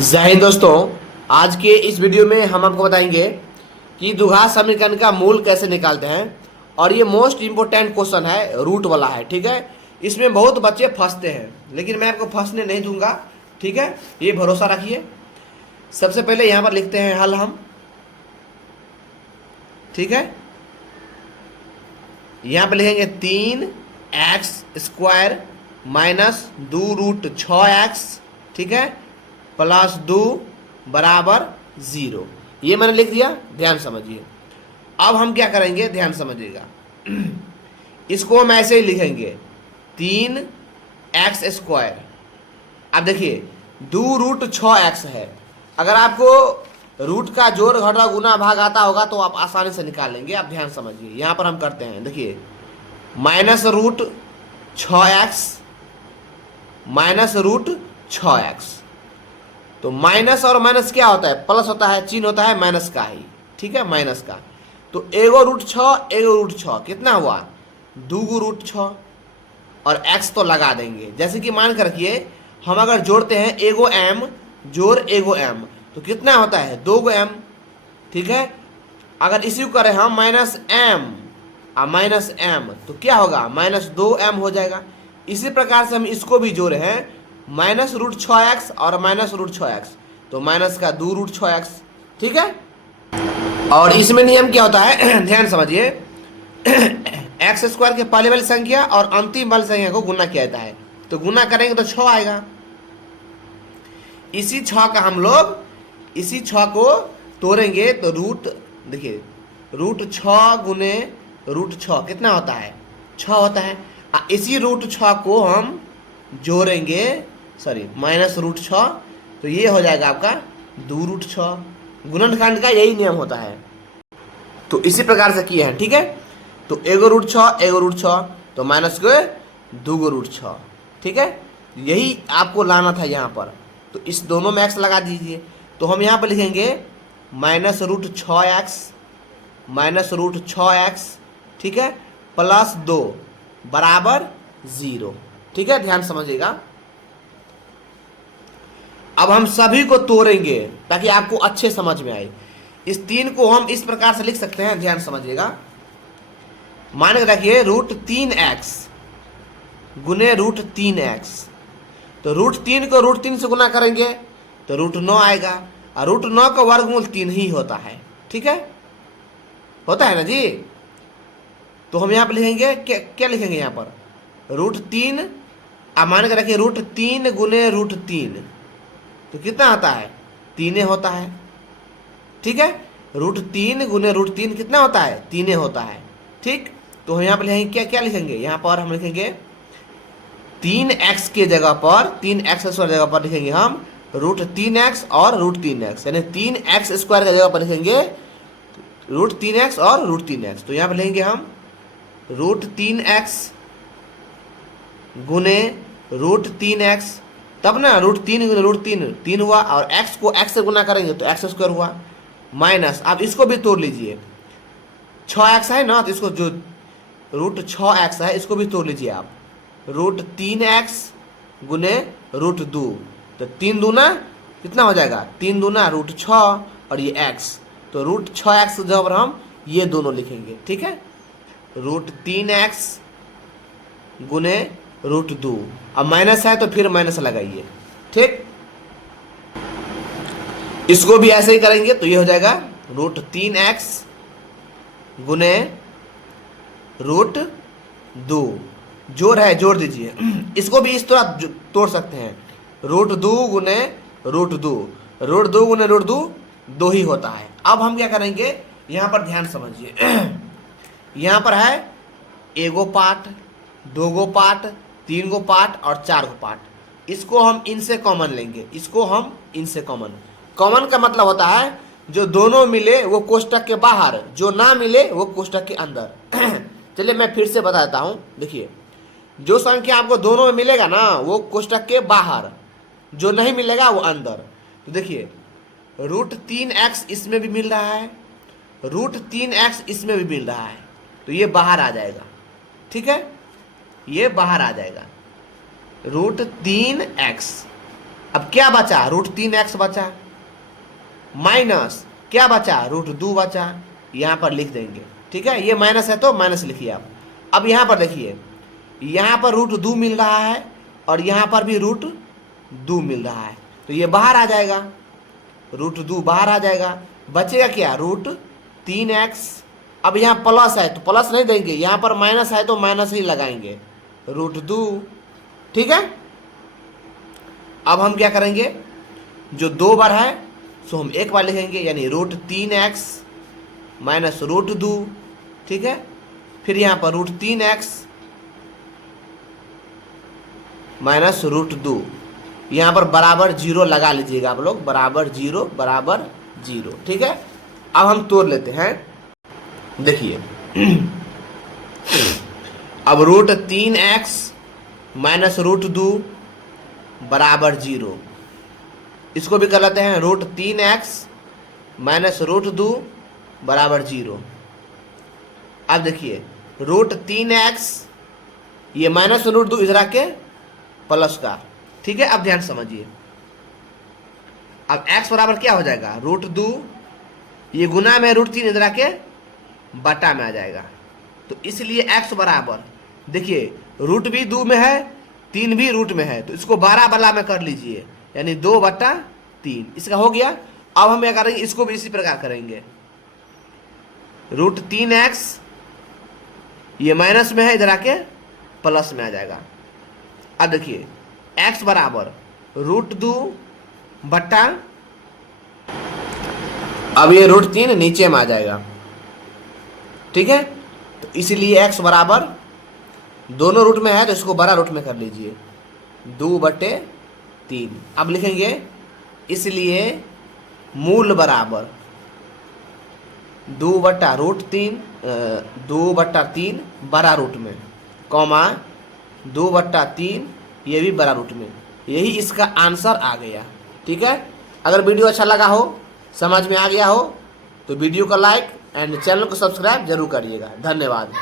जय हिंद दोस्तों। आज के इस वीडियो में हम आपको बताएंगे कि द्विघात समीकरण का मूल कैसे निकालते हैं। और ये मोस्ट इम्पोर्टेंट क्वेश्चन है, रूट वाला है। ठीक है, इसमें बहुत बच्चे फंसते हैं, लेकिन मैं आपको फंसने नहीं दूंगा। ठीक है, ये भरोसा रखिए। सबसे पहले यहाँ पर लिखते हैं हल हम। ठीक है, यहाँ पर लिखेंगे 3x² माइनस 2√6x। ठीक है, प्लस 2 बराबर 0। ये मैंने लिख दिया, ध्यान समझिए। अब हम क्या करेंगे, ध्यान समझिएगा। इसको हम ऐसे ही लिखेंगे 3x²। अब देखिए 2√6x है। अगर आपको रूट का जोड़ घटा गुना भाग आता होगा तो आप आसानी से निकाल लेंगे। आप ध्यान समझिए, यहाँ पर हम करते हैं, देखिए -√6x माइनस √6x। तो माइनस और माइनस क्या होता है, प्लस होता है, चिन्ह होता है माइनस का ही। ठीक है, माइनस का। तो एगो √6 एगो √6 कितना हुआ, 2√6 और x तो लगा देंगे। जैसे कि मान कर रखिए हम अगर जोड़ते हैं एगो m जोड़ एगो m तो कितना होता है, 2m। ठीक है, अगर इसी को करें हम -m और -m तो क्या होगा, -2m हो जाएगा। इसी प्रकार से हम इसको भी जोड़े हैं -√6x और -√6x तो माइनस का 2√6x। ठीक है, और इसमें नियम क्या होता है ध्यान समझिए। x² के पहले वाली संख्या और अंतिम वाली संख्या को गुना किया जाता है। तो गुना करेंगे तो 6 आएगा। इसी 6 का हम लोग इसी 6 को तोड़ेंगे तो रूट, देखिए √6 गुने √6 कितना होता है, 6 होता है। इसी √6 को हम जोड़ेंगे, सॉरी -√6 तो ये हो जाएगा आपका 2√6। गुणनखंड का यही नियम होता है। तो इसी प्रकार से किए हैं। ठीक है, तो एगो √6 एगो √6 तो माइनस को 2√6। ठीक है, यही आपको लाना था यहाँ पर। तो इस दोनों में x लगा दीजिए। तो हम यहाँ पर लिखेंगे -√6x -√6x। ठीक है, प्लस 2 बराबर 0। ठीक है, ध्यान समझिएगा। अब हम सभी को तोड़ेंगे ताकि आपको अच्छे समझ में आए। इस 3 को हम इस प्रकार से लिख सकते हैं, ध्यान समझिएगा। मान के रखिए √3x गुने √3x तो √3 को √3 से गुना करेंगे तो √9 आएगा। और √9 का वर्गमूल 3 ही होता है। ठीक है, होता है ना जी। तो हम यहाँ पर लिखेंगे क्या लिखेंगे यहाँ पर, √3 मान के रखिए √3 गुने √3 तो कितना होता है, 3 होता है। ठीक है, √3 गुने √3 कितना होता है, 3 होता है। ठीक, तो हम यहाँ पर लिखेंगे क्या लिखेंगे, यहाँ पर हम लिखेंगे 3x के जगह पर 3x² जगह पर लिखेंगे हम √3x और √3x, यानी 3x² की जगह पर लिखेंगे √3x और √3x। तो यहाँ पर लिखेंगे हम √3x गुने √3x, तब ना √3 गुने √3 3 हुआ, और x को x से गुना करेंगे तो x² हुआ, माइनस। अब इसको भी तोड़ लीजिए, 6x है ना, तो इसको जो √6x है इसको भी तोड़ लीजिए आप। √3x गुने √2 तो 3 दूना कितना हो जाएगा, 3 दूना √6 और ये x तो √6x जब हम ये दोनों लिखेंगे। ठीक है, √3x गुने √2। अब माइनस है तो फिर माइनस लगाइए। ठीक, इसको भी ऐसे ही करेंगे तो ये हो जाएगा √3x गुने √2। जोड़ है, जोड़ दीजिए। इसको भी इस तरह तोड़ सकते हैं, √2 गुने √2 √2 गुने √2 2 ही होता है। अब हम क्या करेंगे, यहाँ पर ध्यान समझिए। यहाँ पर है एगो पार्ट, 2 गो पार्ट, 3 गो पार्ट और 4 गो पार्ट। इसको हम इनसे कॉमन लेंगे, इसको हम इनसे कॉमन का मतलब होता है जो दोनों मिले वो कोष्टक के बाहर, जो ना मिले वो कोष्टक के अंदर। चलिए मैं फिर से बताता हूँ। देखिए जो संख्या आपको दोनों में मिलेगा ना वो कोष्टक के बाहर, जो नहीं मिलेगा वो अंदर। तो देखिए √3x इसमें भी मिल रहा है, √3x इसमें भी मिल रहा है, तो ये बाहर आ जाएगा। ठीक है, ये बाहर आ जाएगा √3x अब क्या बचा, √3x बचा, माइनस क्या बचा, √2 बचा, यहाँ पर लिख देंगे। ठीक है, ये माइनस है तो माइनस लिखिए आप। अब यहाँ पर देखिए, यहाँ पर √2 मिल रहा है और यहाँ पर भी √2 मिल रहा है, तो ये बाहर आ जाएगा, √2 बाहर आ जाएगा, बचेगा क्या, √3x। अब यहाँ प्लस है तो प्लस नहीं देंगे, यहाँ पर माइनस है तो माइनस ही लगाएंगे, √2। ठीक है, अब हम क्या करेंगे, जो 2 बार है सो हम एक बार लिखेंगे, यानी √3x माइनस √2। ठीक है, फिर यहाँ पर √3x माइनस √2, यहाँ पर बराबर 0 लगा लीजिएगा आप लोग, बराबर 0 बराबर 0। ठीक है, अब हम तोड़ लेते हैं। देखिए अब √3x माइनस √2 बराबर 0, इसको भी कर लेते हैं, √3x माइनस √2 बराबर 0। अब देखिए √3x ये माइनस √2 इधर आके प्लस का। ठीक है, अब ध्यान समझिए, अब x बराबर क्या हो जाएगा, √2, ये गुना में √3 इधर आके बटा में आ जाएगा, तो इसलिए x बराबर, देखिए रूट भी 2 में है, 3 भी रूट में है, तो इसको 12 वाला में कर लीजिए, यानी 2/3 इसका हो गया। अब हम क्या करेंगे, इसको भी इसी प्रकार करेंगे, √3x ये माइनस में है, इधर आके प्लस में आ जाएगा। अब देखिए x बराबर √2 बट्टा, अब ये √3 नीचे में आ जाएगा। ठीक है, तो इसीलिए x बराबर, दोनों रूट में है तो इसको बड़ा रूट में कर लीजिए, 2/3। अब लिखेंगे, इसलिए मूल बराबर 2/√3, 2/3 बड़ा रूट में, कॉमा 2/3 ये भी बड़ा रूट में, यही इसका आंसर आ गया। ठीक है, अगर वीडियो अच्छा लगा हो, समझ में आ गया हो, तो वीडियो को लाइक एंड चैनल को सब्सक्राइब जरूर करिएगा। धन्यवाद।